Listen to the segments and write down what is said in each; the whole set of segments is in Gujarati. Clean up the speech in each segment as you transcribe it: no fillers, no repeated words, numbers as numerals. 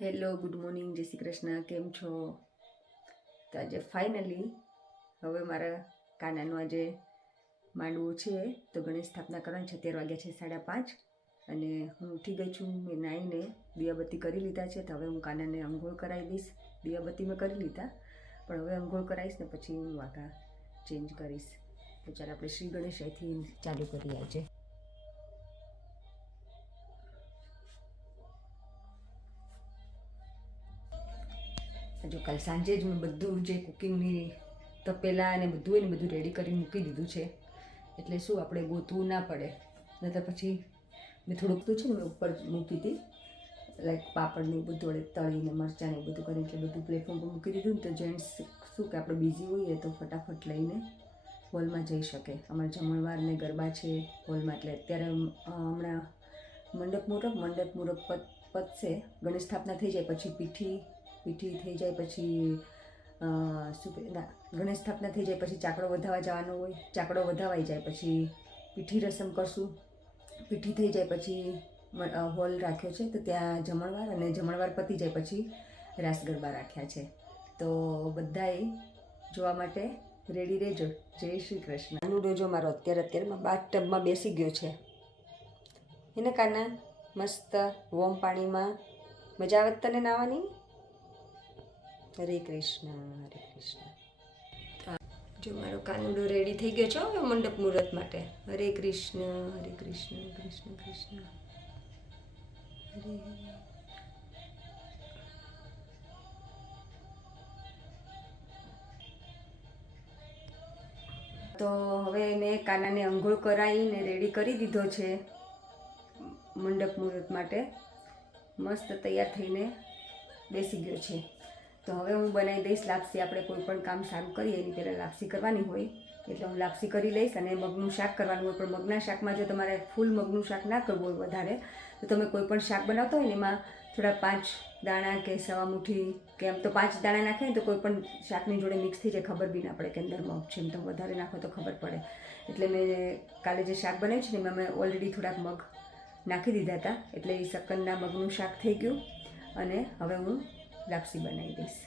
હેલો, ગુડ મોર્નિંગ, જય શ્રી કૃષ્ણ. કેમ છો? તો આજે ફાઇનલી હવે મારા કાનાનું આજે માંડવું છે તો ગણેશ સ્થાપના કરવાની છે. 13 વાગ્યા છે, 5:30, અને હું ઉઠી ગઈ છું. મેં નાહીને દિયાબત્તી કરી લીધા છે. તો હવે હું કાનાને અંઘોળ કરાવી દઈશ. દિયાબત્તી મેં કરી લીધા, પણ હવે અંઘોળ કરાવીશ ને પછી હું વાઘા ચેન્જ કરીશ. તો ચાલો આપણે શ્રી ગણેશ અહીંથી ચાલુ કરીએ આજે. જો કાલ સાંજે જ મેં બધું જે કુકિંગની તપેલા અને બધું એને બધું રેડી કરીને મૂકી દીધું છે, એટલે શું આપણે ગોતવું ના પડે. નહીંતર પછી મેં થોડુંક તો છે ને મેં ઉપર મૂકી હતી, લાઈક પાપડને બધું વડે તળીને મરચાંને બધું કરીને, એટલે બધું પ્લેટફોર્મ પર મૂકી દીધું ને તો જેન્ટ્સ શું કે આપણે બિઝી હોઈએ તો ફટાફટ લઈને હોલમાં જઈ શકે. અમારા જમણવાર ને ગરબા છે હોલમાં, એટલે અત્યારે હમણાં મંડપ મુહૂર્ત પતશે, ગણેશ સ્થાપના થઈ જાય પછી પીઠી થઈ જાય, પછી શું કે ના ગણેશ સ્થાપના થઈ જાય પછી ચાકડો વધાવવા જવાનો હોય, ચાકડો વધાવાઈ જાય પછી પીઠી રસમ કરશું, પીઠી થઈ જાય પછી હોલ રાખ્યો છે તો ત્યાં જમણવાર, અને જમણવાર પતી જાય પછી રાસ ગરબા રાખ્યા છે. તો બધાએ જોવા માટે રેડી રહેજો. જય શ્રી કૃષ્ણ. આનુડો જો મારો અત્યારમાં બાથટબમાં બેસી ગયો છે એને કાના, મસ્ત વોર્મ પાણીમાં. મજા આવે તને નાવાની? હરે કૃષ્ણ, હરે કૃષ્ણ. જો મારો કાનુડો રેડી થઈ ગયો છે હવે મંડપ મુહૂર્ત માટે. હરે કૃષ્ણ, હરે કૃષ્ણ, કૃષ્ણ કૃષ્ણ હરે હરે. તો હવે મેં કાનાને અંઘોળ કરાવીને રેડી કરી દીધો છે મંડપ મુહૂર્ત માટે. મસ્ત તૈયાર થઈને બેસી ગયો છે. તો હવે હું બનાવી દઈશ લાપસી. આપણે કોઈ પણ કામ સારું કરીએ એની પહેલાં લાપસી કરવાની હોય, એટલે હું લાપસી કરી લઈશ. અને મગનું શાક કરવાનું હોય, પણ મગના શાકમાં જો તમારે ફૂલ મગનું શાક ના કરવું હોય વધારે, તો તમે કોઈ પણ શાક બનાવતા હોય ને એમાં થોડા 5 દાણા કે સવા મુઠ્ઠી કે એમ તો 5 દાણા નાખે ને તો કોઈ પણ શાકની જોડે મિક્સ થઈ જાય, ખબર બી ના પડે કે અંદર મગ છે. એમ તો વધારે નાખો તો ખબર પડે. એટલે મેં કાલે જે શાક બનાવ્યું છે ને એમાં મેં ઓલરેડી થોડાક મગ નાખી દીધા હતા, એટલે એ સક્કરના મગનું શાક થઈ ગયું. અને હવે હું લાપસી બનાવી દઈશ.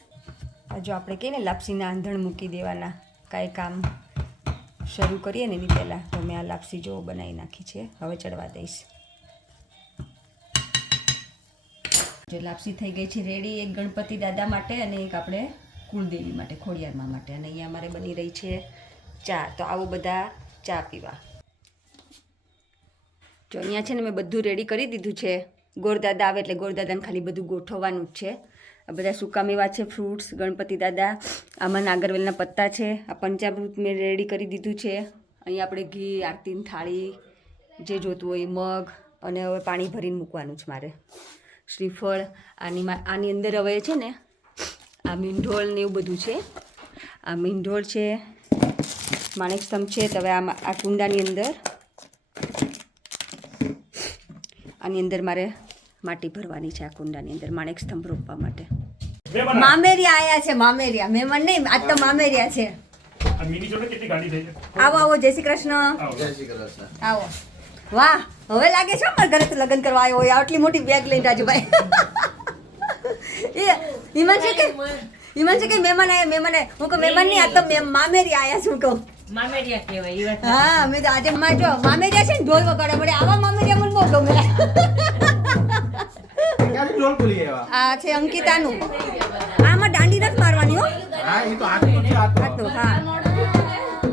આ જો આપણે કહીએ ને લાપસીના આંધણ મૂકી દેવાના, કાંઈ કામ શરૂ કરીએ ને એની પહેલાં, તો મેં આ લાપસી જો બનાવી નાખી છે. હવે ચડવા દઈશ. જો લાપસી થઈ ગઈ છે રેડી, એક ગણપતિ દાદા માટે અને એક આપણે કુળદેવી માટે, ખોડિયારમાં માટે. અને અહીંયા અમારે બની રહી છે ચા. તો આવો બધા ચા પીવા. જો અહીંયા છે ને મેં બધું રેડી કરી દીધું છે. ગોરદાદા આવે એટલે ગોરદાદાને ખાલી બધું ગોઠવવાનું જ છે. આ બધા સૂકા મેવા છે, ફ્રૂટ્સ, ગણપતિ દાદા, આમાં નાગરવેલના પત્તા છે. આ પંચામૃત મેં રેડી કરી દીધું છે. અહીંયા આપણે ઘી, આરતીની થાળી, જે જોતું હોય, મગ, અને હવે પાણી ભરીને મૂકવાનું છે મારે. શ્રીફળ આની અંદર હવે છે ને આ મીંઢોળ ને એવું બધું છે. આ મીંઢોળ છે, માણેક સ્તંભ છે. તો હવે આ કુંડાની અંદર, આની અંદર મારે માટી ભરવાની છે. આ કુંડાની અંદર માણેક સ્તંભ રોપવા માટે. મામેરિયા આયા છે, મામેરિયા. મહેમાન નહીં, આજ તો મામેરિયા છે. આવો આવો, જય શ્રી કૃષ્ણ. જય શ્રી કૃષ્ણ. આવો. વાહ, હવે લાગે છે મારા ઘરે તો લગ્ન કરવા આવ્યો હોય. આટલી મોટી બેગ લઈને રાજુભાઈ. ઈમાન છે કે મહેમાન આયા. હું કહું મહેમાન નહીં, આ તો મામેરિયા આયા છું. કહું મામેરિયા કહેવાય. હા, મેં તો આજે જો મામેરિયા છે ને ઢોલ વગાડે મળે. આવા મામેરિયા મને બહુ ગમે. આ છે અંકિતાનું. આમાં દાંડી નથી મારવાની હો.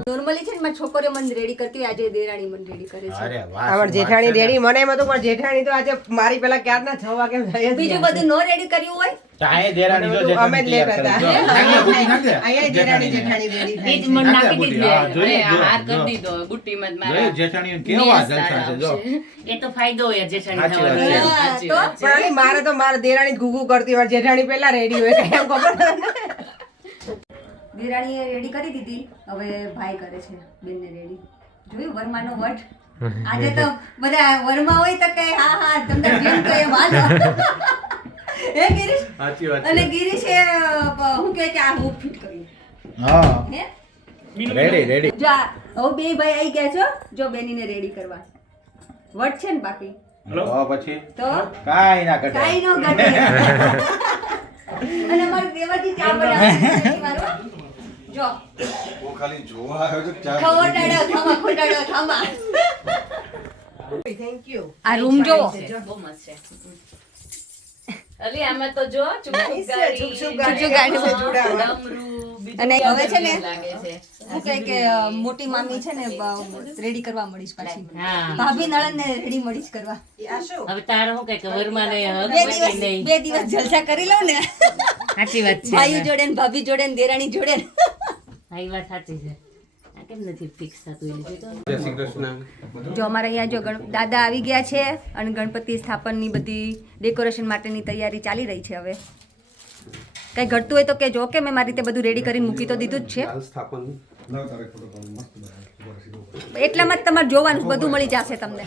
નોર્મલી છે ને મારી છોકરીઓ મને રેડી કરતી હોય, આજે દેરાણી મને રેડી કરે છે. અમાર જેઠાણી રેડી મને એમ હતું, પણ જેઠાણી તો આજે મારી પેલા ક્યારના 6 વાગે બીજું બધું નો રેડી કર્યું હોય. ચાહે દેરાણી જો અમે જ લેટ હતા. અહીંયા દેરાણી જેઠાણી રેડી થઈ. ઈ જ મન નાખી દીધી. અરે હાર કરી દીધો બુટ્ટી મત મારા. જેઠાણીઓ કેવા જલસા છે જો. એ તો ફાયદો હોય જેઠાણી સાચી વાત થવાનો. છે. સાચી તો વાત છે. પણ મારે તો મારા દેરાણી જ ગુગુ કરતી હોય, જેઠાણી પેલા રેડી હોય. એમ ખબર દેરાણીએ રેડી કરી દીધી, હવે ભાઈ કરે છે બેનને રેડી. જોયું વરમાનો વટ. આજે તો બધા વરમાં હોય તો કઈ હા હા તમને જેમ કહે એમ હાલો. હે ગિરીશ? સાચી વાત અને છે. ગિરીશે હું કહે કે આ હું ફિટ કરી. હા હે રેડી જો હવે બે ભાઈ આવી ગયા છો, જો બેનીને રેડી કરવા. વટ છે ને બાકી પછી તો કાંઈ ના ઘટે. કાઈ નો ઘટે. અને અમારું દેવાજી ચા બનાવે મારો જો ખાલી જોવા આવ્યો તો ચા ખવડાડો ખામા ખોડાડો ખામા થેન્ક યુ આ રૂમ જો બહુ મસ્ત છે. અલી આમાં તો જો ચુકચુક ગાડી, ચુકચુક ચુકચુક ગાડી. ડમરું, બીજું અને હવે છે ને લાગે છે. શું કહે કે મોટી મામી છે ને રેડી કરવા મળીશ પાછી હા. ભાભી નળન ને રેડી મળીશ કરવા આ શું હવે તારે શું કઈ વરમાને હક બે હોય કે દિવસ નહીં? 2 દિવસ જલસા કરી લઉં ને સાચી વાત છે. ભાઈ જોડે ને ભાભી જોડે ને દેરાણી જોડે ને. હા, એ વાત સાચી છે. આ કેમ નથી ફિક્સ થતું એ લીધું તો? જય શ્રી કૃષ્ણ. જો અમારે અહીંયા જો દાદા આવી ગયા છે અને ગણપતિ સ્થાપનની બધી ડેકોરેશન માટેની તૈયારી ચાલી રહી છે. હવે કઈ ઘટતું હોય તો કે જો કે મેં મારી રીતે બધું રેડી કરીને મૂકી તો દીધું જ છે. એટલામાં જ તમારે જોવાનું છે, બધું મળી જશે તમને.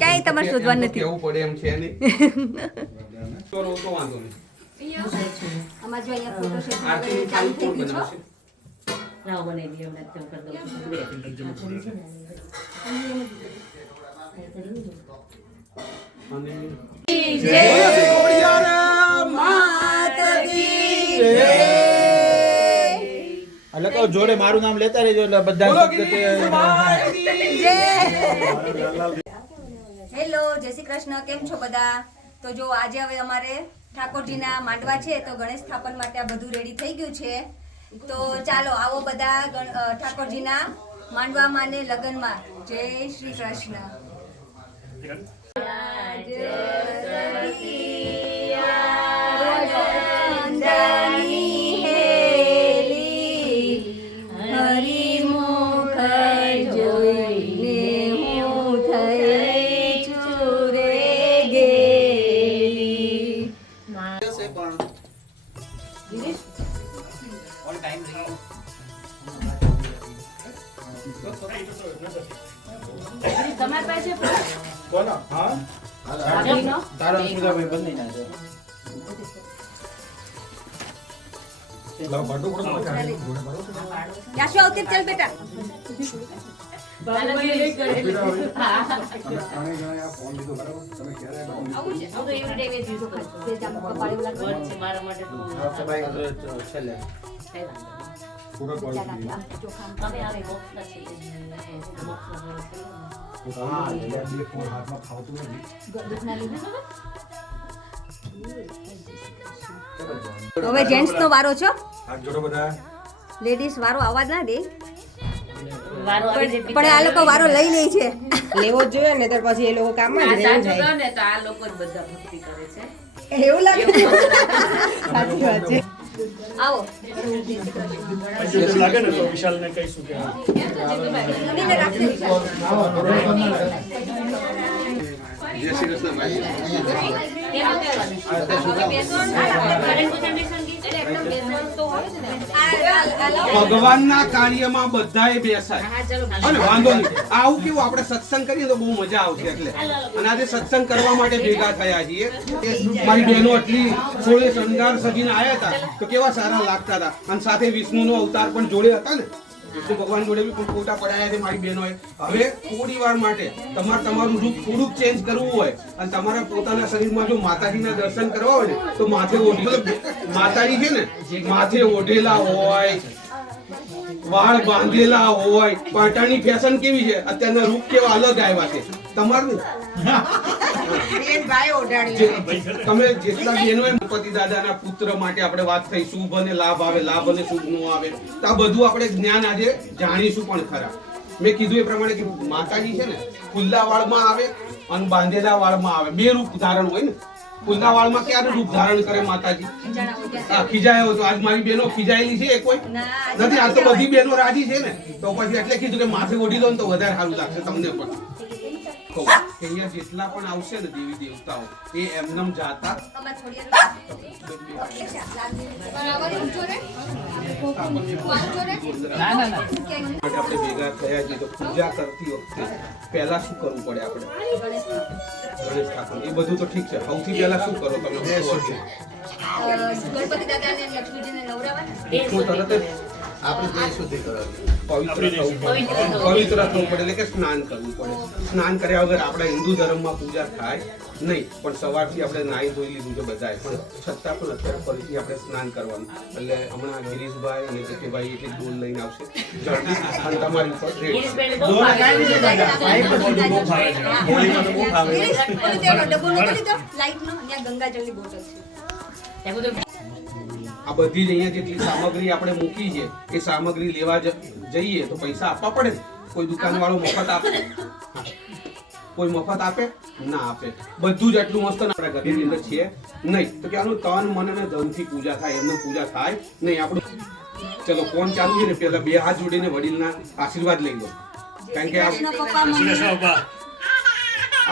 ક્યાંય તમારે શોધવાનું નથી. કેવું પડે એમ છે નહીં. તો વાંધો નહીં. અમારે જો અહીંયા ફોટો સેશન આરતી ચાલુ થઈ ગયું બનાવશે. છે. લાવો બનાવી દઈએ, હમણાં તેમ કરી દઉં છું. અને એટલે કહો જોડે મારું નામ લેતા રહેજો એટલે બધા હેલો, જય શ્રી કૃષ્ણ. કેમ છો બધા? તો જો આજે હવે અમારે ઠાકોરજીના માંડવા છે તો ગણેશ સ્થાપન માટે આ બધું રેડી થઈ ગયું છે. તો ચાલો આવો બધા ઠાકોરજીના માંડવામાં ને લગનમાં. જય શ્રી કૃષ્ણ. હરિમુખ જોઈને હું થઈ છું રે ગેલી. તમારી પાસે બોલો. હા ભાભીનો? તારા સુધાભાઈ બંને ના છે. યાશુ આવતી ચાલ બેટા. આના જેવી કરેલી. હા. ફોન લીધો બરાબર તમે ક્યારે આવું છે. હું તો every day વેચી શકું છું. તે જામ કપાળી વાત છે મારા માટે તો છેલ્લે કઈ વાંધો નહીં. પૂરા કોલ હવે આવે બોક્સના છે. બોક્સના છે. હા બે ફોન હાથમાં ફાવતું નથી હવે જેન્ટ્સ નો વારો છો. હાથ જોડો બધા લેડીઝ વારો આવાજ ના દે વારો આવી જાય. પણ આ લોકો વારો લઈ લે છે. લેવો જ જોઈએ ને તો પછી એ લોકો કામમાં આ જ રહેવું સાચું જાય. કહો ને તો આ લોકો જ બધા ભક્તિ કરે છે. એવું લાગે. સાચી વાત છે. આવો લાગે ને તો વિશાલ ને કહીશું કે નદીને રાખશે વિચાર. જય શ્રી કૃષ્ણ ભાઈ એમાં કહેવાનું છે. હવે બેસવાનું છે. current condition ની છે. એટલે એકદમ બેસવાનું તો હોય જ ને આપણે. ભગવાનના કાર્યમાં બધાએ બેસાય હા, ચલો. અને વાંધો નહીં આવું કેવું આપણે સત્સંગ કરીએ તો બહુ મજા આવશે એટલે અને આજે સત્સંગ કરવા માટે ભેગા થયા છીએ મારી બહેનો આટલી જોડે શણગાર સજીને આવ્યા હતા તો કેવા સારા લાગતા હતા અને સાથે વિષ્ણુનો અવતાર પણ જોડે હતા ને વિષ્ણુ ભગવાન જોડે બી પણ ફોટા પડાયા છે મારી બહેનોએ હવે થોડી વાર માટે તમારું રૂપ થોડુંક ચેન્જ કરવું હોય અને તમારા પોતાના શરીરમાં જો માતાજીના દર્શન કરવા હોય ને તો માથે માતાજી છે ને માથે ઓઢેલા હોય વાળ બાંધેલા હોય પાટાની ફેશન કેવી છે અત્યારના રૂપ કેવા અલગ આવ્યા છે તમારું બેન ભાઈ ઓઢાડી તમે જેટલા બહેનો ગણપતિ દાદાના પુત્ર માટે આપણે વાત થઈ શુભ અને લાભ આવે લાભ અને શુભ નો આવે તો આ બધું આપણે જ્ઞાન આજે જાણીશું પણ ખરા મેં કીધું એ પ્રમાણે કે માતાજી છે ને ખુલ્લા વાળમાં આવે અને બાંધેલા વાળમાં આવે બે રૂપ ધારણ હોય ને ખુલ્લા વાળમાં ક્યારે રૂપ ધારણ કરે માતાજી ખીજાયો તો આજ મારી બહેનો ખીજાયેલી છે કોઈ નથી આ તો બધી બહેનો રાજી છે ને તો પછી એટલે કીધું કે માથે ઓઢી દો ને તો વધારે સારું લાગશે તમને પણ કહું કે અહીંયા જેટલા પણ આવશે ને દેવી દેવતાઓ એ એમનેમ જાતા અમાર છોડીએ આપણે ભેગા થયા છીએ તો પૂજા કરતી વખતે પહેલા શું કરવું પડે આપણે ગણેશ ઠાકોર એ બધું તો ઠીક છે સૌથી પહેલા શું કરો તમે ગણપતિ દાદા અને લક્ષ્મીજીને નવરાવા હું તરત જ પવિત્ર થવું પડે એટલે કે સ્નાન કરવું પડે. સ્નાન કર્યા વગર આપણા હિન્દુ ધર્મમાં પૂજા થાય નહીં. પણ સવારથી આપણે નાહી ધોઈ લીધું છે બધાએ, પણ છતાં પણ અત્યારે ફરીથી આપણે સ્નાન કરવાનું. એટલે હમણાં ગિરીશભાઈ અને જતીભાઈ એટલે ડોલ લઈને આવશે જલ્દી અને તમારી ઉપર રેડ. આ બધી જ અહીંયા જેટલી સામગ્રી આપણે મૂકી છે એ સામગ્રી લેવા જઈએ તો પૈસા આપવા પડે ને. કોઈ દુકાનવાળો મફત આપે? કોઈ મફત આપે? ના આપે. બધું જ આટલું મસ્ત આપણા ઘરની અંદર છે નહીં. તો કે આનું તન મન અને ધનથી પૂજા થાય, એમને પૂજા થાય નહીં. આપણું ચલો ફોન ચાલુ છે ને, પેલા બે હાથ જોડીને વડીલના આશીર્વાદ લઈ લો. કારણ કે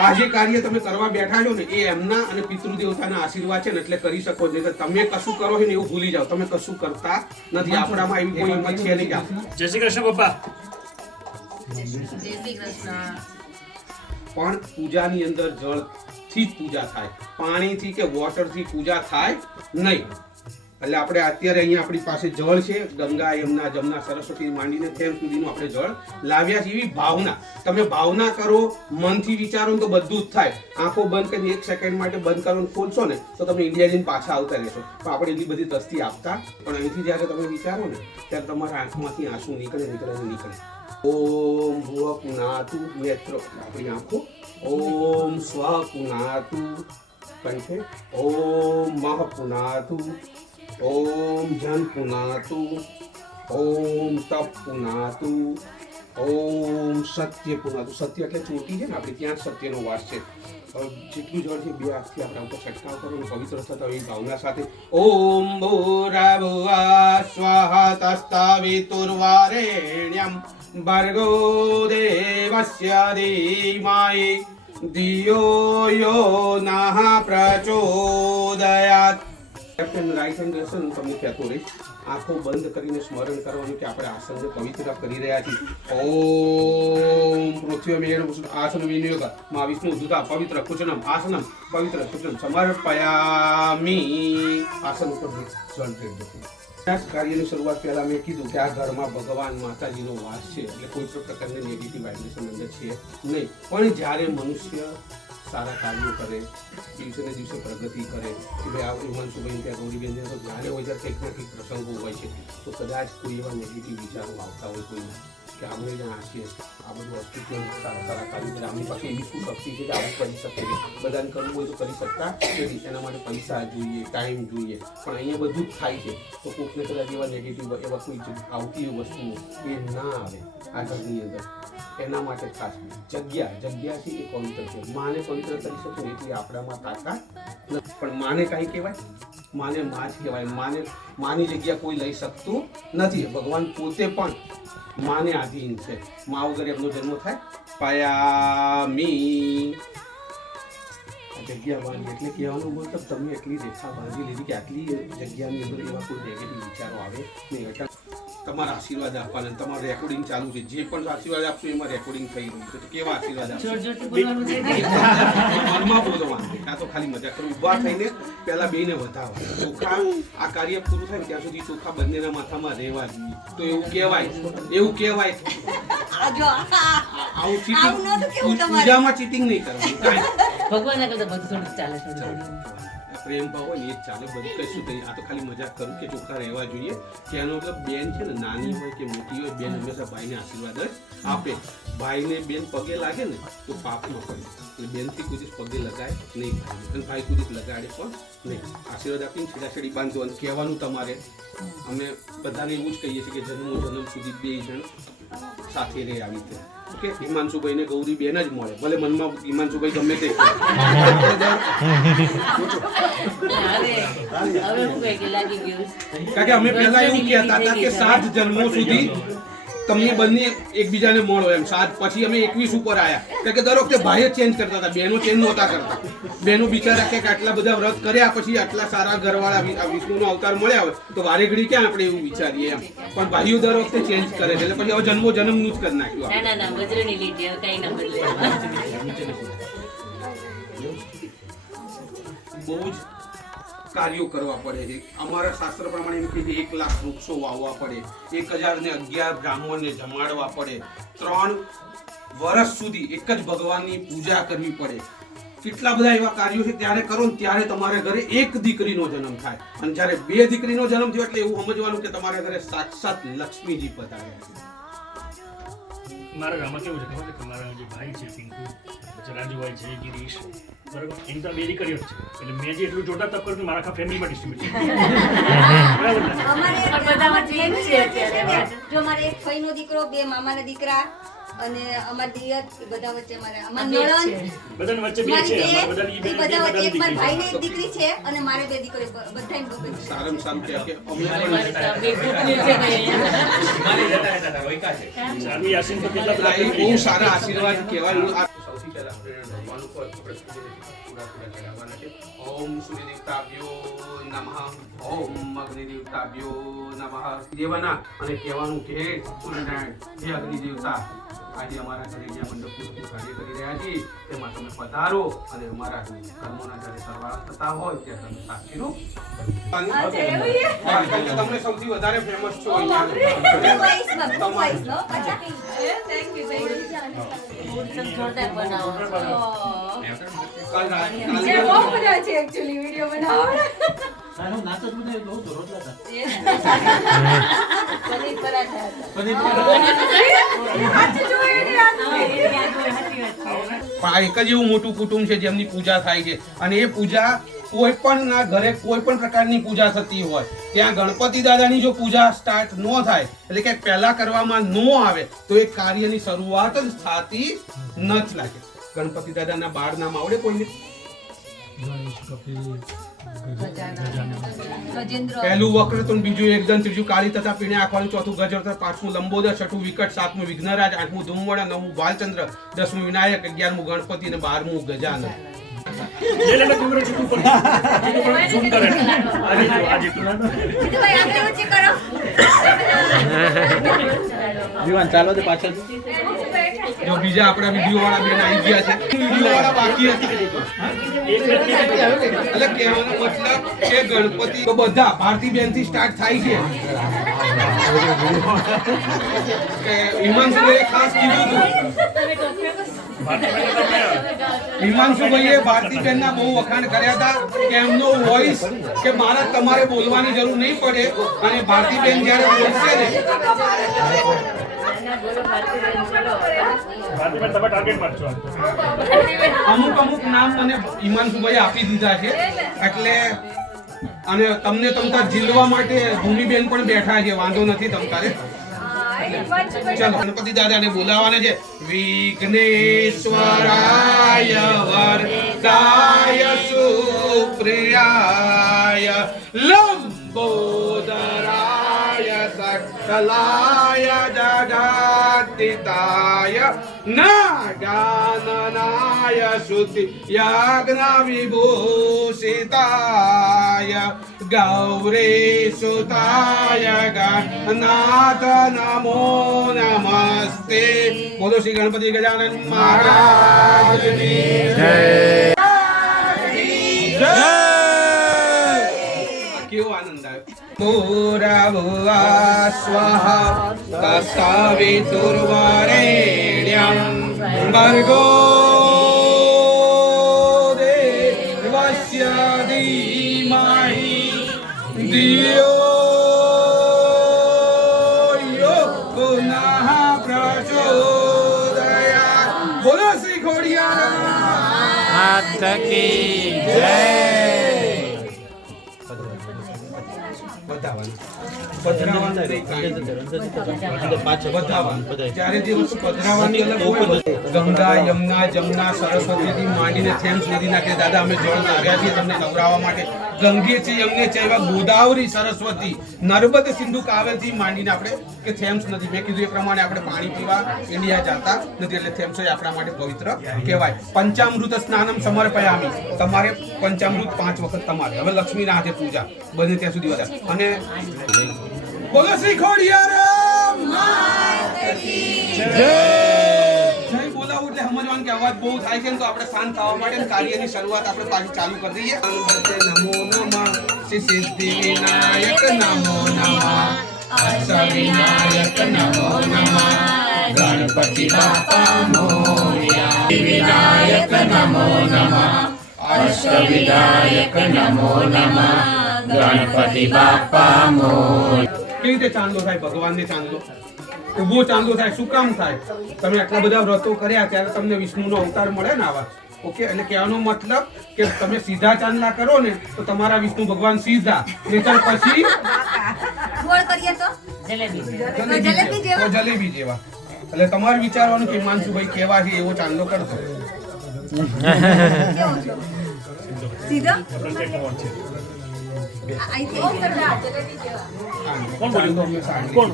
આ જે કાર્ય તમે કરવા બેઠા છો ને એ એમના અને પિતૃદેવતાના આશીર્વાદ છે ને એટલે કરી શકો છો. તમે કશું કરો છો ને એવું ભૂલી જાઓ. તમે કશું કરતા નથી. આપણામાં એવી કોઈ હિંમત છે નહીં. જય શ્રી કૃષ્ણ પપ્પા. પણ પૂજાની અંદર જળથી જ પૂજા થાય, પાણીથી કે વોટરથી પૂજા થાય નહીં. એટલે આપણે અત્યારે અહીંયા આપણી પાસે જળ છે, ગંગા યમુના જમના સરસ્વતી માંડીને તેમ સુધીનું આપણે જળ લાવ્યા છે. એવી ભાવના તમે ભાવના કરો, મનથી વિચારો ને તો બધું જ થાય. આંખો બંધ કરીને 1 સેકન્ડ માટે બંધ કરો ને ખોલશો ને તો તમે ઇન્ડિયા જઈને પાછા આવતા રહેશો. પણ આપણે એટલી બધી તસ્તી આપતા પણ અહીંથી જ્યારે તમે વિચારો ને ત્યારે તમારા આંખમાંથી આંસુ નીકળે. ઓમ ભુવ પુનાતુ નેત્રો આપણી આંખો, ઓમ સ્વ પુનાતુ કંઠે, ઓમ મહ પુનાતુ, ઓમ જન પુનાતુ, ઓમ તપ પુનાતુ, ઓમ સત્ય પુનાતુ. સત્ય એટલે ચોટી છે ને આપણી, ત્યાં જ સત્યનો વાસ છે. જેટલું જળ છે બે હાથથી આપણા ઉપર છંટકાવ કરો ને પવિત્ર થતા એવી ભાવના સાથે ઓમ ભૂર્ભુવઃ સ્વઃ તસ્તાવિતુર્વરેણ્યં ભર્ગો દેવસ્ય ધીમહિ ધિયો યો નઃ પ્રચોદયાત. લેફ્ટ હેન્ડ રાઈટ હેન્ડ રહેશે ને તમને કહેતો રહીશ. આંખો બંધ કરીને સ્મરણ કરવાનું કે આપણે આસનને પવિત્ર કરી રહ્યા છીએ. ઓમ પૃથ્વીમેણ આસન વિનિયોગ મા વિષ્ણુ દૂતા પવિત્ર કુચનમ આસનમ પવિત્ર કુચનમ સમર્પયામી. આસન ઉપર જળ ફેરવી દો. આ કાર્યની શરૂઆત પહેલા મેં કીધું કે આ ઘરમાં ભગવાન માતાજીનો વાસ છે એટલે કોઈ પણ પ્રકારની નેગેટિવ વાઇબ્રેશન અંદર છે નહીં. પણ જ્યારે મનુષ્ય સારા કાર્યો કરે, દિવસે ને દિવસે પ્રગતિ કરે કે ભાઈ આ હિમાંશુભાઈ ત્યાં ગૌરીબેન તો જ્યારે હોય ત્યારે કંઈક ને કંઈક પ્રસંગો હોય છે તો કદાચ કોઈ એવા નેગેટિવ વિચારો આવતા હોય કોઈ કે આપણે જ્યાં છીએ આ બધું અસ્તિત્વ સારા કાર્યો કરે. આપણી પાસે એવી શું શક્તિ છે કે આવું કરી શકીએ. બધાને કરવું હોય તો કરી શકતા નથી. એના માટે પૈસા જોઈએ, ટાઈમ જોઈએ. પણ અહીંયા બધું જ થાય છે તો કોઈકને કદાચ એવા નેગેટિવ એવા કોઈ આવતી વસ્તુઓ એ ના આવે આ ઘરની અંદર. એના માટે ખાસ જગ્યા છે એ પવિત્ર છે. માને પવિત્ર કરી શકે એટલી આપણામાં તાકાત નથી. પણ માને કાંઈ કહેવાય? માને માં જ કહેવાય. માની જગ્યા કોઈ લઈ શકતું નથી. ભગવાન પોતે પણ માને આધીન છે. મા વગર એમનો જન્મ થાય? પાયામી. જગ્યા બાંધી એટલે કહેવાનો મતલબ તમે એટલી રેખા બાંધી લીધી કે આટલી જગ્યાની અંદર એવા કોઈ નેગેટિવ વિચારો આવે નહીં. એટલે તમારા આશીર્વાદ આપવાના. તમારું રેકોર્ડિંગ ચાલુ છે. જે પણ આશીર્વાદ આપશો એમાં રેકોર્ડિંગ થઈ રહ્યું છે. તો કેવા આશીર્વાદ આપશો? મનમાં બોલવાનું. આ તો ખાલી મજાક કરું. ઊભા થઈને પહેલા બેને વધારવા. ચોખા આ કાર્ય પૂરું થાય ત્યાં સુધી ચોખા બંનેના માથામાં રહેવા જોઈએ. તો એવું કહેવાય આવું ચીટિંગ પૂજામાં ચીટિંગ નહીં કરવાનું. ભગવાનના કરતા બધું થોડું ચાલે છે. પ્રેમ ભાવ હોય ને એ જ ચાલે. બધું કશું નહીં. આ તો ખાલી મજાક કરું કે ચોખ્ખા રહેવા જોઈએ. કે એનો મતલબ બેન છે ને નાની હોય કે મોટી હોય, બેન હંમેશા ભાઈને આશીર્વાદ જ આપે. ભાઈને બેન પગે લાગે ને તો પાપ ન કરે. એટલે બેનથી કોઈ દિવસ પગે લગાય નહીં ભાઈ, અને ભાઈ કોઈ દિવસ લગાડે પણ નહીં. આશીર્વાદ આપીને છેડાછેડી બાંધો. અને કહેવાનું તમારે અમે બધાને એવું જ કહીએ છીએ કે જન્મ સુધી 2 જણ સાથે રહે આવી રીતે. ઓકે, હિમાંશુભાઈ ને ગૌરી બેન જ મળે. ભલે મનમાં હિમાંશુભાઈ ગમે તે કારણ કે અમે પહેલા એવું કહેતા હતા કે 7 જન્મો સુધી તમને બંને એકબીજાને મળો એમ. 7 પછી અમે 21 ઉપર આવ્યા. કારણ કે દર વખતે ભાઈ જ ચેન્જ કરતા હતા, બહેનો ચેન્જ નહોતા કરતા. બહેનો બિચારા કે આટલા બધા વ્રત કર્યા પછી આટલા સારા ઘરવાળા વિષ્ણુનો અવતાર મળ્યા હોય તો વારે ઘડી ક્યાં આપણે એવું વિચારીએ એમ. પણ ભાઈઓ દર વખતે ચેન્જ કરે છે. એટલે પછી હવે જન્મનું જ કરી નાખ્યું. ના વજ્રની લીટી કઈ ના બદલે. બહુ જ કાર્યો કરવા પડે છે. અમારા શાસ્ત્ર પ્રમાણે એમ કે 1 લાખ વૃક્ષો વાવવા પડે, 1011 બ્રાહ્મણને જમાડવા પડે, 3 વર્ષ સુધી એક જ ભગવાનની પૂજા કરવી પડે. કેટલા બધા એવા કાર્યો છે. ત્યારે કરો ને ત્યારે તમારા ઘરે એક દીકરીનો જન્મ થાય, અને જ્યારે 2 દીકરીનો જન્મ થયો એટલે એવું સમજવાનું કે તમારા ઘરે સાક્ષાત લક્ષ્મીજી પધાર્યા છે. મારા ગામમાં કેવું છે ખબર છે કે મારા જે ભાઈ છે પિંકુ, પછી રાજુભાઈ છે, ગિરીશ, બરાબર, એમ તો 2 દીકરીઓ જ છે. એટલે મેં જે એટલું જોતા તપ કર્યું મારા આખા ફેમિલીમાં ડિસ્ટ્રીબ્યુટ બરાબર ને? પણ બધામાં ચેન્જ છે અત્યારે. જો મારે એક ફઈનો દીકરો, 2 મામાના દીકરા અને અમાર દિયર, એ બધા વચ્ચે મારે અમાર નણંદ, બધાની વચ્ચે 2 છે. અમારા બધાની એ બધા વચ્ચે એક મારા ભાઈને એક દીકરી છે અને મારે 2 દીકરીઓ, બધાને 2 દીકરી. સારામાં સારું કે અમે ચાલુ યાસીન તો કેટલા બધા પણ બહુ સારા આશીર્વાદ કહેવાય. સૌથી પહેલા આપણે ભગવાન ઉપર આપણે પૂરા ચડાવવાના છે. ઓમ સૂર્યદેવતાભ્યો નમઃ, ઓમ અગ્નિદેવતાભ્યો નમઃ દેવાના. અને કહેવાનું કે હે સૂર્યનારાયણ, હે અગ્નિદેવતા, આજે અમારા ઘરે જ્યાં મંડપનું કાર્ય કરી રહ્યા છીએ તેમાં તમે પધારો અને અમારા કર્મોના જ્યારે સરવાળા થતા હોય ત્યારે તમે સાક્ષીરૂપ બનો. તમે સૌથી વધારે ફેમસ છો એક જ એવું મોટું કુટુંબ છે જેમની પૂજા થાય છે, અને એ પૂજા કોઈ પણ ના ઘરે કોઈ પણ પ્રકારની પૂજા થતી હોય ત્યાં ગણપતિ દાદાની જો પૂજા સ્ટાર્ટ ન થાય, એટલે કે પહેલા કરવામાં ન આવે તો એ કાર્યની શરૂઆત જ થતી નથી. લાગે ગણપતિ દાદાના બાળ નામ આવડે કોઈને? પહેલું વક્રતુંડ, બીજું એકદમ, ત્રીજું કાળી તથા પીણે આંખવાળું, ચોથું ગજવર્તન, 5મું લંબોદર, 6મું વિકટ, 7મું વિઘ્નરાજ, 8મું ધૂમવડા, 9મું ભાલચંદ્ર, 10મું વિનાયક, 11મું ગણપતિ અને 12મું ગજાનન. જો બીજા આપણા વિડીયો વાળા બેન આવી ગયા છે, વિડીયો વાળા બાકી હતી. એટલે કહેવાનો મતલબ કે ગણપતિ તો બધા ભારતી બેન થી સ્ટાર્ટ થાય છે. હિમાંશુભાઈએ ખાસ કીધું હતું, હિમાંશુભાઈએ ભારતીબેન ના બહુ વખાણ કર્યા હતા કે એમનો વોઇસ કે મારા તમારે બોલવાની જરૂર નહીં પડે, અને ભારતીબેન જયારે બોલશે ને અમુક નામ મને હિમાંશુભાઈ આપી દીધા છે. એટલે અને તમને તમતા જીલવા માટે ભૂમિબેન પણ બેઠા છે, વાંધો નથી તમતારે. ચાલો ગણપતિ દાદાને બોલાવાના છે. વિઘ્નેશ્વરાય વરદાય સુપ્રિયાય લંબોદરાય સકલાય જગતિતાય નાગાનનાય શુતિ યજ્ઞ વિભૂષિતાય ગૌરી સુતાય ગણનાથ નમો નમસ્તે. બોલો શ્રી ગણપતિ ગજાનન મહારાજની જય. કેવો આનંદ આવ્યો. ભૂરભુવઃ સ્વઃ તત્સવિતુર્વરેણ્યં ભર્ગો દેવસ્ય ધીમહિ ધિયો યો નઃ પ્રચોદયાત્. બોલો શ્રી ખોડિયાર માત કી જય. ગંગા યમુના જમુના સરસ્વતીથી માંડીને થેમ્સ નદીના કે દાદા અમે જળ લાવ્યા છીએ તમને નવરાવવા માટે. ગંગે છે યમને છે એવા ગોદાવરી સરસ્વતી નર્મદ સિંધુ કાવેરીથી માંડીને આપણે કે થેમ્સ નદી, મેં કીધું એ પ્રમાણે આપણે પાણી પીવા ઇન્ડિયા જતા નથી, એટલે થેમ્સ આપણા માટે પવિત્ર કહેવાય. પંચામૃત સ્નાનમ સમર્પયામિ, તમારે પંચામૃત 5 વખત તમારે. હવે લક્ષ્મીના હાથે પૂજા બને ત્યાં સુધી વધારે. અને બોલો શ્રી ખોડિયાર માત કી જય. જય બોલાવું એટલે સમજવાનું કે અવાજ બહુ થાય છે ને, તો આપણે શાંત થવા માટે કાર્યની શરૂઆત આપણે પાછી ચાલુ કરી દઈએ. નમો નમઃ પછી સિદ્ધિ વિનાયક નમો નમઃ, અષ્ટવિનાયક નમો નમઃ, ગણપતિ બાપા મોરયા, વિનાયક નમો નમઃ, અષ્ટવિનાયક નમો નમઃ, ગણપતિ બાપા મોરયા. કેવી રીતે ચાંદલો થાય ભગવાનને ચાંદલો? ઊભો ચાંદલો થાય. શું કામ થાય? તમે આટલા બધા વ્રતો કર્યા ત્યારે તમને વિષ્ણુનો અવતાર મળે ને આવા. ઓકે, એટલે કહેવાનો મતલબ કે તમે સીધા ચાંદલા કરો ને તો તમારા વિષ્ણુ ભગવાન સીધા, નહીંતર પછી ગોળ કરીએ તો જલેબી જેવા. જલેબી જેવા. એટલે તમારે વિચારવાનું કે હિમાંશુભાઈ કેવા છે એવો ચાંદલો કરતો. સીધો કોણ છે? અહીંથી કોણ બોલ્યું? કોણ?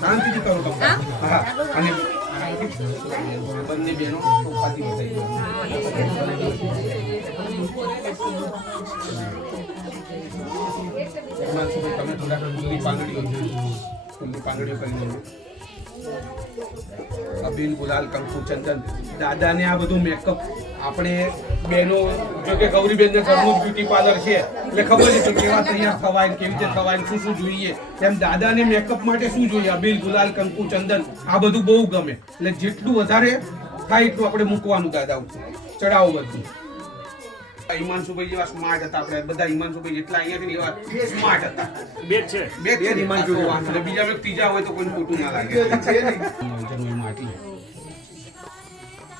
શાંતિથી કરો તમે. હા, અને બંને બહેનો ચોખાથી બધાઈ હિમાંશુભાઈ તમે થોડાક ફૂલની પાંગડીઓ કરી લેજો. અબીલ, ગુલાલ, કંકુ, ચંદન. દાદાને આ બધું મેકઅપ આપણે બહેનો, જો કે ગૌરીબેનને ઘરનું જ બ્યુટી પાર્લર છે એટલે ખબર છે કે કેવા તૈયાર થવાય ને કેવી રીતે થવાય ને શું જોઈએ. એમ દાદાને મેકઅપ માટે શું જોઈએ? અબીલ, ગુલાલ, કંકુ, ચંદન આ બધું બહુ ગમે. એટલે જેટલું વધારે થાય એટલું આપણે મૂકવાનું દાદા ઉપર, ચડાવો બધું. હિમાંશુભાઈ જેવા સ્માર્ટ હતા. આપણે બધા હિમાંશુભાઈ જેટલા અહીંયા છે ને એવા સ્માર્ટ હતા. બે જ છે. બે જ હિમાંશુભાઈ. એટલે બીજા કોઈ ત્રીજા હોય તો કોઈ ખોટું ના લાગે. માટી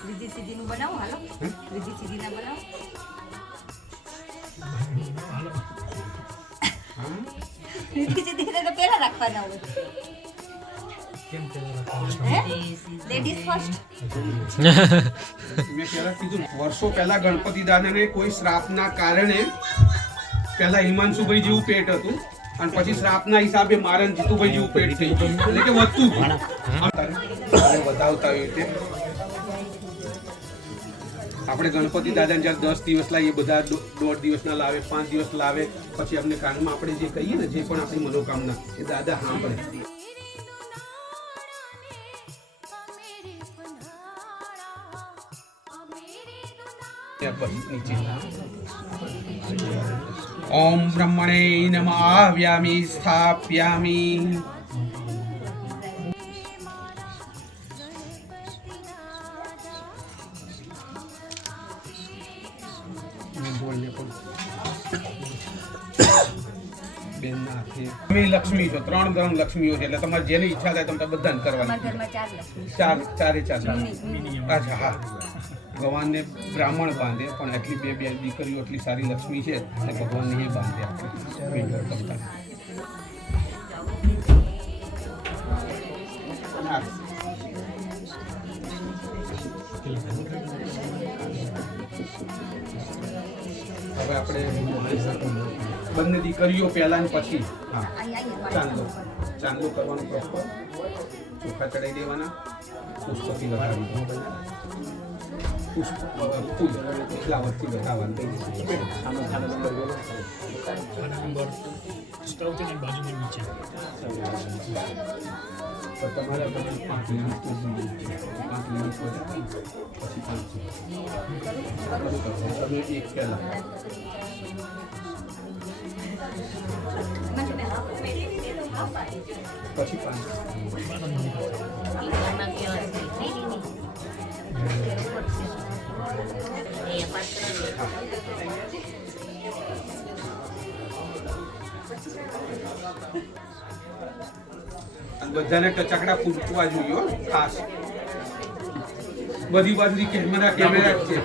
રીધી સીધીનું બનાવો. હાલો રીધી સીધીના બનાવો. રીધી સીધી તો પહેલા રાખવાના હોય. Ladies first. મેં પહેલા કીધું ને, વર્ષો પહેલા ગણપતિ દાદાને કોઈ શ્રાપના કારણે પહેલા હિમાંશુભાઈ જેવું પેટ હતું અને પછી શ્રાપના હિસાબે મારા જીતુભાઈ જેવું પેટ થઈ ગયું. એટલે કે વધતું ગયું. બતાવતા હોય તે આપણે ગણપતિ દાદાને જ્યારે 10 દિવસ લાવીએ, બધા 1.5 દિવસના લાવે, 5 દિવસ લાવે, પછી અમને કાનમાં આપણે જે કહીએ ને, જે પણ આપણી મનોકામના એ દાદા સાંભળે. ઓમ બ્રહ્મણે નમઃ આવ્યામિ સ્થાપ્યામિ. તમે લક્ષ્મી છો, 3 લક્ષ્મીઓ છે એટલે તમારે જેની ઈચ્છા થાય તમે બધાને કરવાની. ઘરમાં 4 લક્ષ્મી. ચારે. અચ્છા, હા. ભગવાનને બ્રાહ્મણ બાંધે, પણ એટલી બે દીકરીઓ એટલી સારી લક્ષ્મી છે એટલે ભગવાનને એ બાંધે આપણે. હવે આપણે બંને દીકરીઓ પહેલા ને પછી ચાંદલો કરવાનો પ્રોપર. ચોખા ચડાવી દેવાના, પુષ્પથી વધારવાનું, ફૂલ ફ્લાવરથી વધારવાનું. સ્ટવ છે ને બાજુમાં નીચે. તો તમારે 5 મિનિટ પછી 5 તમે એક પહેલા પછી 5 બધાને ટચકડા ફૂટવા જોઈએ હો, ખાસ. બધી બાજુથી કેમેરા જ છે.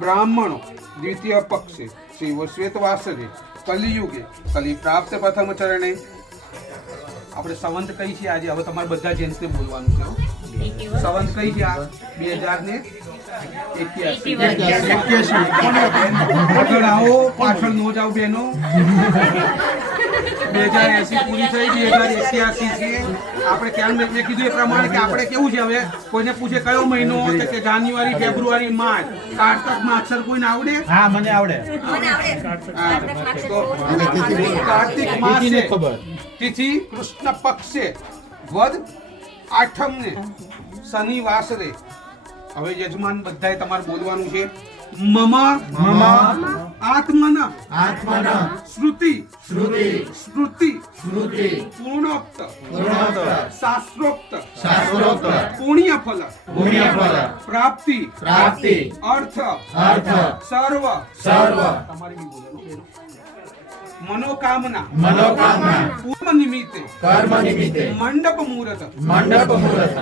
બ્રાહ્મણો દ્વિતીય પક્ષે શ્રી શ્વેત વાસરે કલિયુગે કલિ પ્રાપ્ત પ્રથમ ચરણે. આપણે સંવંત કઈ છે આજે? હવે તમારે બધા જેન્ટ્સને બોલવાનું છે. સંવંત કઈ છે? આ 2081. આગળ આવો, પાછળ નો જાઓ બહેનો. 2080 પૂરી થઈ 2081 છે. આપણે ક્યાં મેં કીધું એ પ્રમાણે કે આપણે કેવું છે હવે કોઈને પૂછે કયો મહિનો તો કે જાન્યુઆરી, ફેબ્રુઆરી, માર્ચ. કારતકમાં અક્ષર કોઈને આવડે? હા મને આવડે. તો કાર્તિક માસ છે. તિથિ કૃષ્ણ પક્ષે, વદ આઠમને, શનિ વાસરે. હવે યજમાન બધાએ તમારે બોલવાનું છે. મમ આત્મન શ્રુતિ સ્મૃતિ પૂર્ણોક્ત શાસ્ત્રોક્ત પુણ્ય ફલ પ્રાપ્તિ અર્થ સર્વ તમારે બી બોલવાનું. મનોકામના પૂર્વ નિમિત્તે મંડપ મુહૂર્ત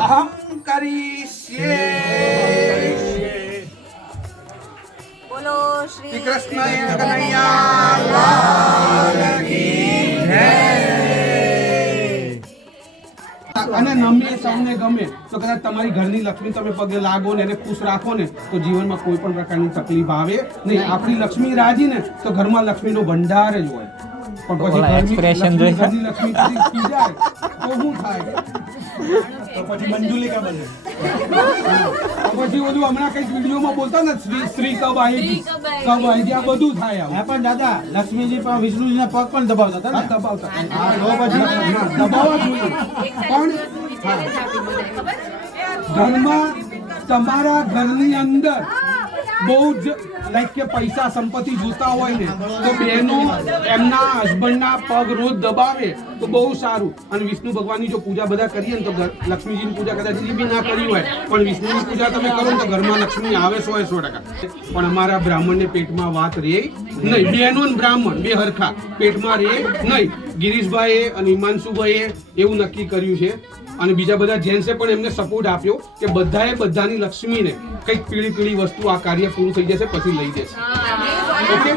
અહમ કરીષ્યે. બોલો શ્રી કૃષ્ણ કનૈયા લાલ કી જય. અને નમે સૌને ગમે તો કદાચ તમારી ઘરની લક્ષ્મી તમે પગે લાગો ને એને ખુશ રાખો ને તો જીવનમાં કોઈ પણ પ્રકારની તકલીફ આવે નહીં. આપણી લક્ષ્મી રાજી ને તો ઘરમાં લક્ષ્મીનો ભંડાર જ હોય. પણ પછી ઘરની લક્ષ્મી પી જાય તો શું થાય? તો પછી મંજુલિકા બને. પછી બધું હમણાં કઈક વિડીયોમાં બોલતા ને સ્ત્રી કબ આવી આ બધું થાય. હા પણ દાદા લક્ષ્મીજી પણ વિષ્ણુજીના પગ પણ દબાવતા હતા ને. દબાવતા હા તો પછી દબાવવા જોઈએ. પણ ઘરમાં તમારા ઘરની અંદર બહુ જ લાઈક કે પૈસા સંપત્તિ જોતા હોય ને તો બહેનો એમના હસબન્ડના પગ રોજ દબાવે તો બહુ સારું. અને વિષ્ણુ ભગવાનની જો પૂજા બધા કરીએ ને તો લક્ષ્મીજીની પૂજા કદાચ એ બી ના કરી હોય પણ વિષ્ણુની પૂજા તમે કરો ને તો ઘરમાં લક્ષ્મી આવે 100%. પણ અમારા બ્રાહ્મણને પેટમાં વાત રહે નહીં. બહેનો ને બ્રાહ્મણ બે હરખા પેટમાં રહે નહીં. ગિરીશભાઈએ અને હિમાંશુભાઈએ એવું નક્કી કર્યું છે અને બીજા બધા જેન્ટ્સે પણ એમને સપોર્ટ આપ્યો કે બધાએ બધાની લક્ષ્મીને કંઈક પીળી વસ્તુ આ કાર્ય પૂરું થઈ જશે પછી લઈ જશે. ઓકે.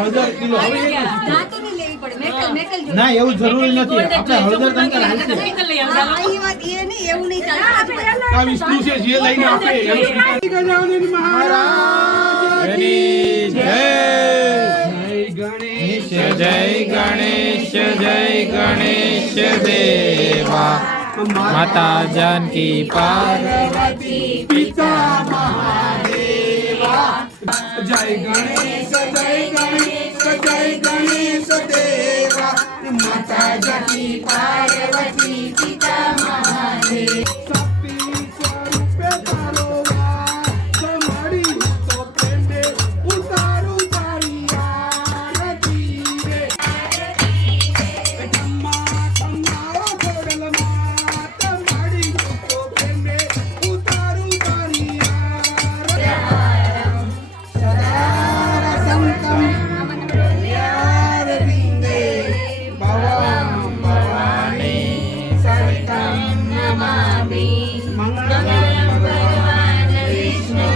હળદર કિલો. ના તો નહીં લેવી પડે. મેટલ જો. ના એવું જરૂરી નથી. આપણે હળદર કંકર હાલશે. હા, એ વાત એ નહીં, એવું નહીં ચાલે. આ વિષ્ણુ છે જે લઈને આપે એનું સ્વીકાર. ગજાનન મહારાજની જય. જય ગણેશ દેવા માતા જાનકી પાર્વતી પિતા મહાદેવા. જય ગણેશ દેવા માતા જાનકી પાર્વતી પિતા મહાદેવ. શક્તિ સ્વરૂપે તારો વાસ મળી તો પ્રેમે ઉતારું તારી આરતી રે. બ્રહ્મા તમારો જોડલમાં તમારી તો પ્રેમે ઉતારું તારી આરતી. સદા સંતમ યારવિંદે ભવમ ભવાની સરિતમ નમામિ. મંગલમ ભગવાન વિષ્ણુ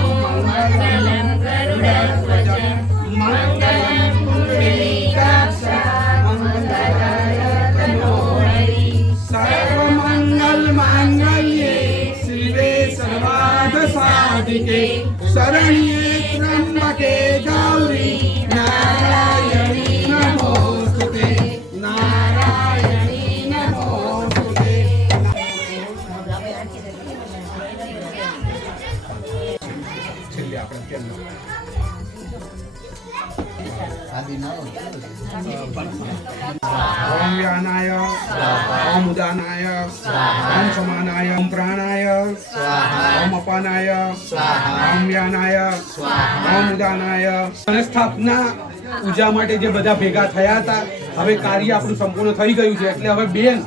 મંગલમ ગરુડધ્વજ મંગલમ પુંડરીકાક્ષ મંગલાય તનોહરી. સર્વમંગલ માંગલ્યે શિવે સર્વાર્થ સાધિકે શરણ્યે ત્રંબકે ગૌરી નારાયણી નમોસ્તુતે. નારાયણી નમોસ્તુતે. છેલ્લે આપણે કેમ ઓમ વ્યાનાય ઓમ ઉદાનાય ઓમ સમાનાય ઓમ પ્રાણાય ઓમ અપાનાય ઓમ વ્યાનાય ઓમ ઉદાનાય. ગણેશ સ્થાપના પૂજા માટે જે બધા ભેગા થયા હતા હવે કાર્ય આપણું સંપૂર્ણ થઈ ગયું છે એટલે હવે બેન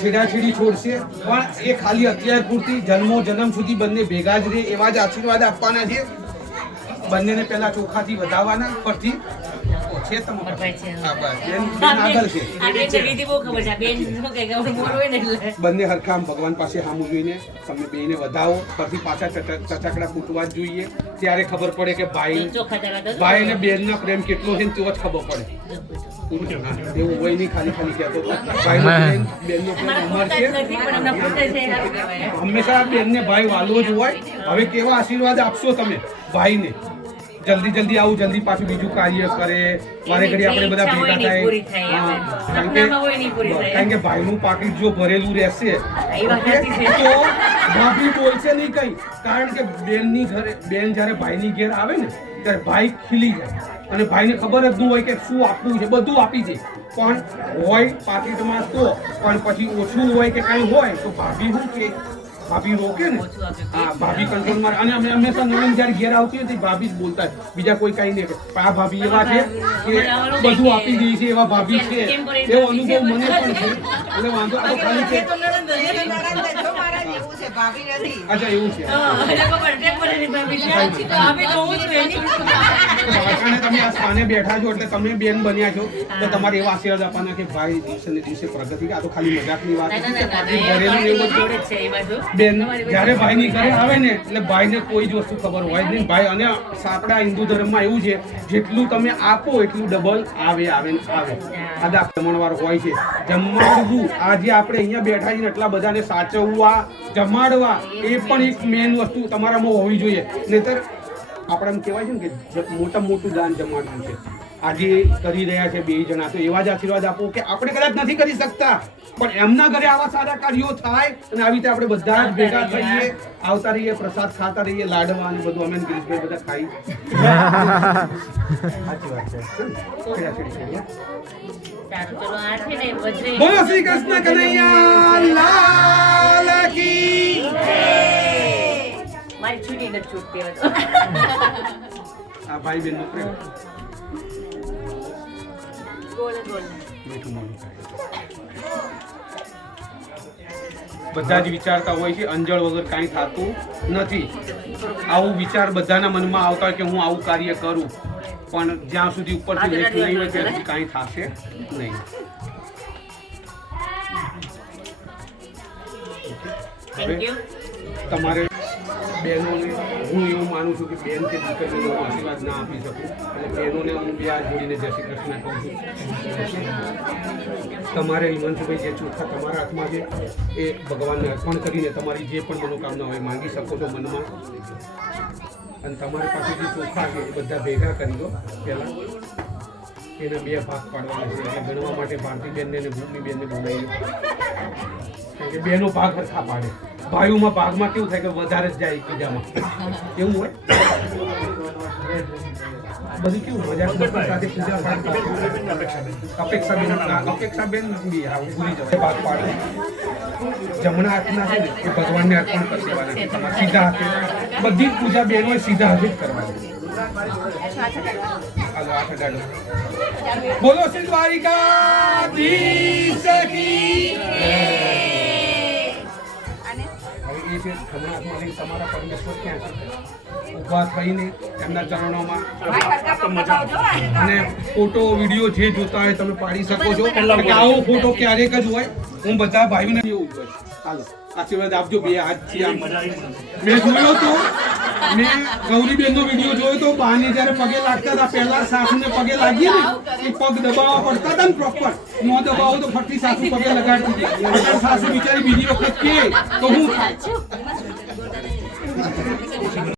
છેડાછેડી છોડશે પણ એ ખાલી અત્યાર પૂરતી જન્મ સુધી બંને ભેગા જ રહે એવા જ આશીર્વાદ આપવાના છે. બંનેને પહેલા ચોખાથી વધાવવાના પરથી છે તમારે. હા, બસ. બેન આગળ છે. બંને હરખામ ભગવાન પાસે સામું જોઈને તમે બેને વધાવો પછી પાછા ચચાકડા ફૂટવા જ જોઈએ ત્યારે ખબર પડે કે ભાઈ ને બેન ના પ્રેમ કેટલો છે ને તો જ ખબર પડે. એવું હોય નહીં ખાલી કહેતો ભાઈ બેન નો પ્રેમ અમર છે. હંમેશા બેન ને ભાઈ વાલો જ હોય. હવે કેવા આશીર્વાદ આપશો તમે ભાઈને જલ્દી જલ્દી આવું, જલ્દી પાછું બીજું કાર્ય કરે, વારે ઘડી આપણે બધા ભેગા થાય. હા, કારણ કે ભાઈનું પાકીટ જો ભરેલું રહેશે તો ભાભી બોલશે નહીં કઈ, કારણ કે બેન જ્યારે ભાઈની ઘેર આવે ને ત્યારે ભાઈ ખીલી જાય અને ભાઈને ખબર જ ન હોય કે શું આપવું છે, બધું આપી દે, પણ હોય પાકીટમાં તો પણ પછી ઓછું હોય કે કઈ હોય તો ભાભી શું કે ભાભી રોકે ને. હા, ભાભી કંટ્રોલમાં. અને અમે હંમેશા નવીન જ્યારે ઘેર આવતી હતી ભાભી જ બોલતા, બીજા કોઈ કઈ નહીં. આ ભાભી એવા છે કે બધું આપી દે છે, એવા ભાભી છે, એવો અનુભવ મને પણ છે. એટલે વાંધો આ તો ખાલી છે. અચ્છા, એવું છે. અને તમે આ સ્થાને બેઠા છો એટલે તમે બેન બન્યા છો તો તમારે એવા આશીર્વાદ આપવાના કે ભાઈ દિવસે ને દિવસે પ્રગતિ. આ તો ખાલી મજાકની વાત છે. બેન જ્યારે ભાઈની ઘરે આવે ને એટલે ભાઈને કોઈ જ વસ્તુ ખબર હોય જ નહીં. ભાઈ અને આપણા હિન્દુ ધર્મમાં એવું છે જેટલું તમે આપો એટલું ડબલ આવે આવે ને આવે. આ જમણવાર હોય છે, જમાડવું. આજે આપણે અહીંયા બેઠા છીએ એટલા બધાને સાચવવા, જમાડવા, એ પણ એક મેઇન વસ્તુ તમારામાં હોવી જોઈએ. નહીતર આપણે એમ કહેવાય છે ને કે મોટામાં મોટું દાન જમાડવું છે. આજે કરી રહ્યા છે બે જણા, તો એવા જ આશીર્વાદ આપો કે આપણે કદાચ નથી કરી શકતા પણ એમના ઘરે આવા સારા કાર્યો થાય અને આવી રીતે આપણે બધા જ ભેગા થઈએ, આવતા રહીએ, પ્રસાદ ખાતા રહીએ, લાડવા અને બધું. અમે ગિરીશભાઈ બધા ખાઈ. સાચી વાત છે. બોલો શ્રી કૃષ્ણ કનૈયા લાલ કી. મારી છૂટી નથી છૂટતી. આ ભાઈ બહેનનો પ્રેમ. બધા જ વિચારતા હોય છે અંજળ વગર કાંઈ થતું નથી. આવું વિચાર બધાના મનમાં આવતા હોય કે હું આવું કાર્ય કરું, પણ જ્યાં સુધી ઉપરથી લેખ નહીં હોય ત્યાં સુધી કાંઈ થશે નહીં. હવે તમારે બહેનોને હું એવું માનું છું કે બેન કે દીકરીનો હું આશીર્વાદ ના આપી શકું, એટલે બહેનોને હું બે હાથ જોડીને જય શ્રી કૃષ્ણ કહું છું. તમારે હિમાંશુભાઈ જે ચોખા તમારા હાથમાં છે એ ભગવાનને અર્પણ કરીને તમારી જે પણ મનોકામના હોય માંગી શકો છો મનમાં. અને તમારી પાસે જે ચોખા છે એ બધા ભેગા કરી દો. પહેલાં એના બે ભાગ પાડવાના છે, એટલે ગણવા માટે ભારતીબેનને અને ભૂમિબેનને બોલાવી લો. કારણ કે બેનો ભાગ સરખા પાડે. ભાઈઓમાં ભાગમાં કેવું થાય કે વધારે જ જાય એકબીજામાં, એવું હોય. બધું કેવું મજાક સાથે પૂજા પાઠ અપેક્ષાબેન બી ભૂલી જવાય. ભાગ પાડે જમણા હાથના છે ને એ ભગવાનને અર્પણ કરી દેવાના છે. તમારા સીધા હાથે બધી જ પૂજા બહેનો સીધા હાથે જ કરવાની. હાલો હાથ અડાડો. બોલો શ્રી દ્વારિકાધીશ કી. એ છે જમણા હાથમાં લઈને તમારા પરમેશ્વર ક્યાં છે ઊભા થઈને એમના ચરણોમાં. અને ફોટો વિડીયો જે જોતા હોય તમે પાડી શકો છો. આવો ફોટો ક્યારેક જ હોય. હું બધા ભાઈઓને એવું જ હોય. ચાલો આશીર્વાદ આપજો. બે હાથ છે આમ. મેં જોયો તો ગૌરીબેનનો વિડીયો જોયો તો બાને જ્યારે પગે લાગતા હતા પહેલા સાસુને પગે લાગીએ ને એ પગ દબાવવા પડતા હતા ને પ્રોપર. ન દબાવો તો ફટથી સાસુ પગે લગાડતી હતી. સાસુ બિચારી બીજી વખત કે તો હું થાય